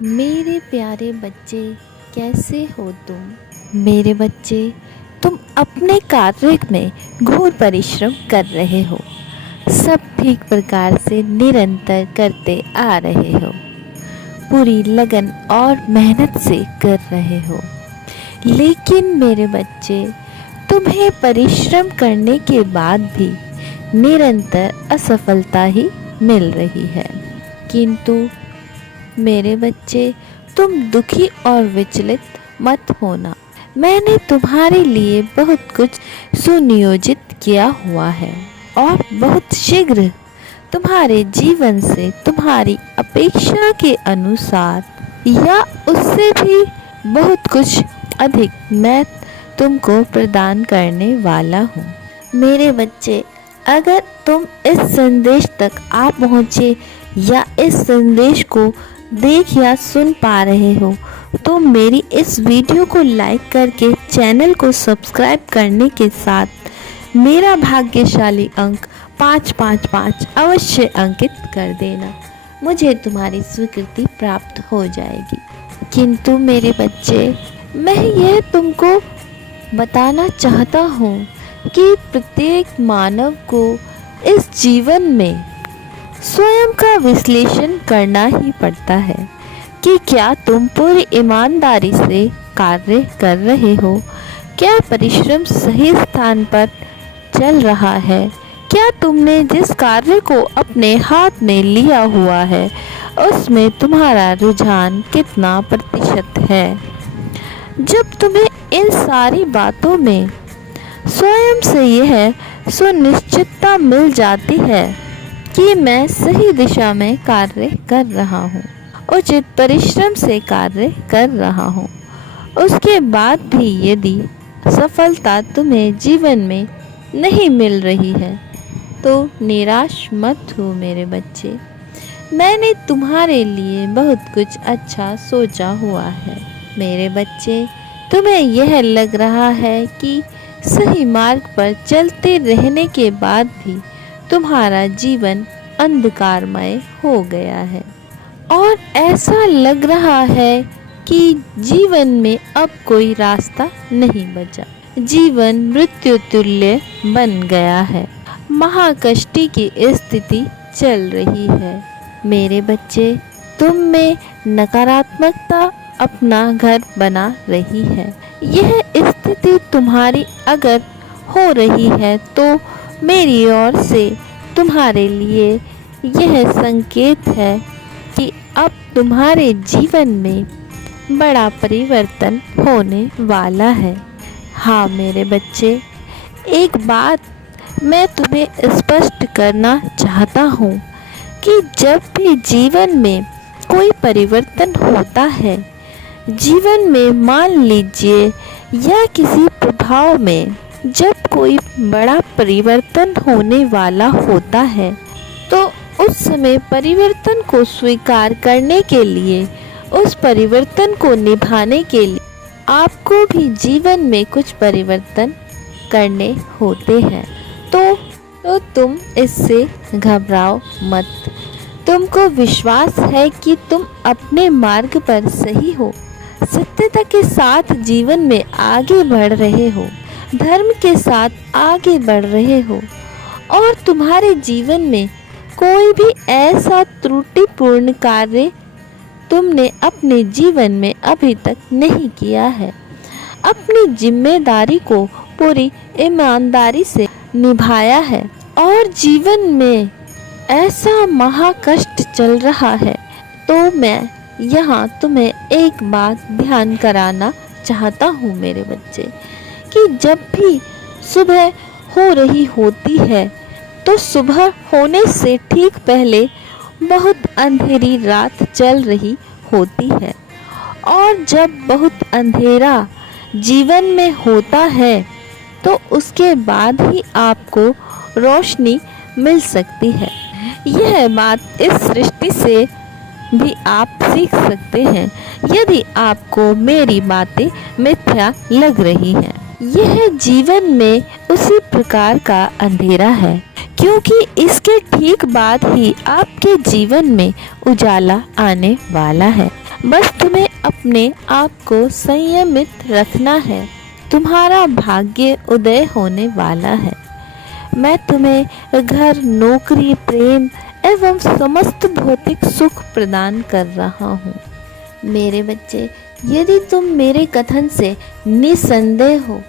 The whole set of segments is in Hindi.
मेरे प्यारे बच्चे, कैसे हो तुम? मेरे बच्चे, तुम अपने कार्य में घोर परिश्रम कर रहे हो। सब ठीक प्रकार से निरंतर करते आ रहे हो। पूरी लगन और मेहनत से कर रहे हो। लेकिन मेरे बच्चे, तुम्हें परिश्रम करने के बाद भी निरंतर असफलता ही मिल रही है। किंतु मेरे बच्चे, तुम दुखी और विचलित मत होना। मैंने तुम्हारे लिए बहुत कुछ सुनियोजित किया हुआ है और बहुत शीघ्र तुम्हारे जीवन से तुम्हारी अपेक्षा के अनुसार या उससे भी बहुत कुछ अधिक मैं तुमको प्रदान करने वाला हूँ। मेरे बच्चे, अगर तुम इस संदेश तक आ पहुँचे या इस संदेश को देख या सुन पा रहे हो तो मेरी इस वीडियो को लाइक करके चैनल को सब्सक्राइब करने के साथ मेरा भाग्यशाली अंक 555 अवश्य अंकित कर देना। मुझे तुम्हारी स्वीकृति प्राप्त हो जाएगी। किंतु मेरे बच्चे, मैं यह तुमको बताना चाहता हूँ कि प्रत्येक मानव को इस जीवन में स्वयं का विश्लेषण करना ही पड़ता है कि क्या तुम पूरी ईमानदारी से कार्य कर रहे हो, क्या परिश्रम सही स्थान पर चल रहा है, क्या तुमने जिस कार्य को अपने हाथ में लिया हुआ है उसमें तुम्हारा रुझान कितना प्रतिशत है। जब तुम्हें इन सारी बातों में स्वयं से यह सुनिश्चितता मिल जाती है कि मैं सही दिशा में कार्य कर रहा हूँ, उचित परिश्रम से कार्य कर रहा हूँ, उसके बाद भी यदि सफलता तुम्हें जीवन में नहीं मिल रही है तो निराश मत हो मेरे बच्चे। मैंने तुम्हारे लिए बहुत कुछ अच्छा सोचा हुआ है। मेरे बच्चे, तुम्हें यह लग रहा है कि सही मार्ग पर चलते रहने के बाद भी तुम्हारा जीवन अंधकारमय हो गया है और ऐसा लग रहा है कि जीवन में अब कोई रास्ता नहीं बचा। जीवन मृत्यु तुल्य बन गया है। महाकष्टी की स्थिति चल रही है। मेरे बच्चे, तुम में नकारात्मकता अपना घर बना रही है। यह स्थिति तुम्हारी अगर हो रही है तो मेरी ओर से तुम्हारे लिए यह संकेत है कि अब तुम्हारे जीवन में बड़ा परिवर्तन होने वाला है। हाँ मेरे बच्चे, एक बात मैं तुम्हें स्पष्ट करना चाहता हूँ कि जब भी जीवन में कोई परिवर्तन होता है, जीवन में मान लीजिए या किसी प्रभाव में जब कोई बड़ा परिवर्तन होने वाला होता है तो उस समय परिवर्तन को स्वीकार करने के लिए, उस परिवर्तन को निभाने के लिए आपको भी जीवन में कुछ परिवर्तन करने होते हैं। तो तुम इससे घबराओ मत। तुमको विश्वास है कि तुम अपने मार्ग पर सही हो, सत्यता के साथ जीवन में आगे बढ़ रहे हो, धर्म के साथ आगे बढ़ रहे हो और तुम्हारे जीवन में कोई भी ऐसा त्रुटिपूर्ण कार्य तुमने अपने जीवन में अभी तक नहीं किया है। अपनी जिम्मेदारी को पूरी ईमानदारी से निभाया है और जीवन में ऐसा महाकष्ट चल रहा है। तो मैं यहाँ तुम्हें एक बात ध्यान कराना चाहता हूँ मेरे बच्चे कि जब भी सुबह हो रही होती है तो सुबह होने से ठीक पहले बहुत अंधेरी रात चल रही होती है और जब बहुत अंधेरा जीवन में होता है तो उसके बाद ही आपको रोशनी मिल सकती है। यह बात इस सृष्टि से भी आप सीख सकते हैं यदि आपको मेरी बातें मिथ्या लग रही हैं। यह जीवन में उसी प्रकार का अंधेरा है क्योंकि इसके ठीक बाद ही आपके जीवन में उजाला आने वाला है। बस तुम्हें अपने आप को संयमित रखना है। तुम्हारा भाग्य उदय होने वाला है। मैं तुम्हें घर, नौकरी, प्रेम एवं समस्त भौतिक सुख प्रदान कर रहा हूँ। मेरे बच्चे, यदि तुम मेरे कथन से निसंदेह हो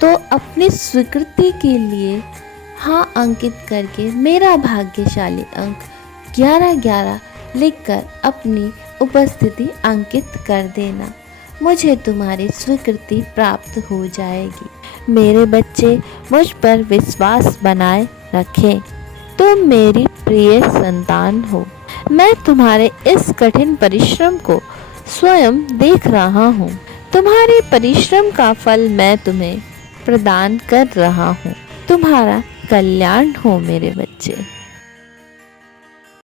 तो अपनी स्वीकृति के लिए हाँ अंकित करके मेरा भाग्यशाली अंक 1111 लिखकर अपनी उपस्थिति अंकित कर देना। मुझे तुम्हारी स्वीकृति प्राप्त हो जाएगी। मेरे बच्चे, मुझ पर विश्वास बनाए रखें। तुम मेरी प्रिय संतान हो। मैं तुम्हारे इस कठिन परिश्रम को स्वयं देख रहा हूँ। तुम्हारे परिश्रम का फल मैं तुम्हें प्रदान कर रहा हूँ। तुम्हारा कल्याण हो मेरे बच्चे।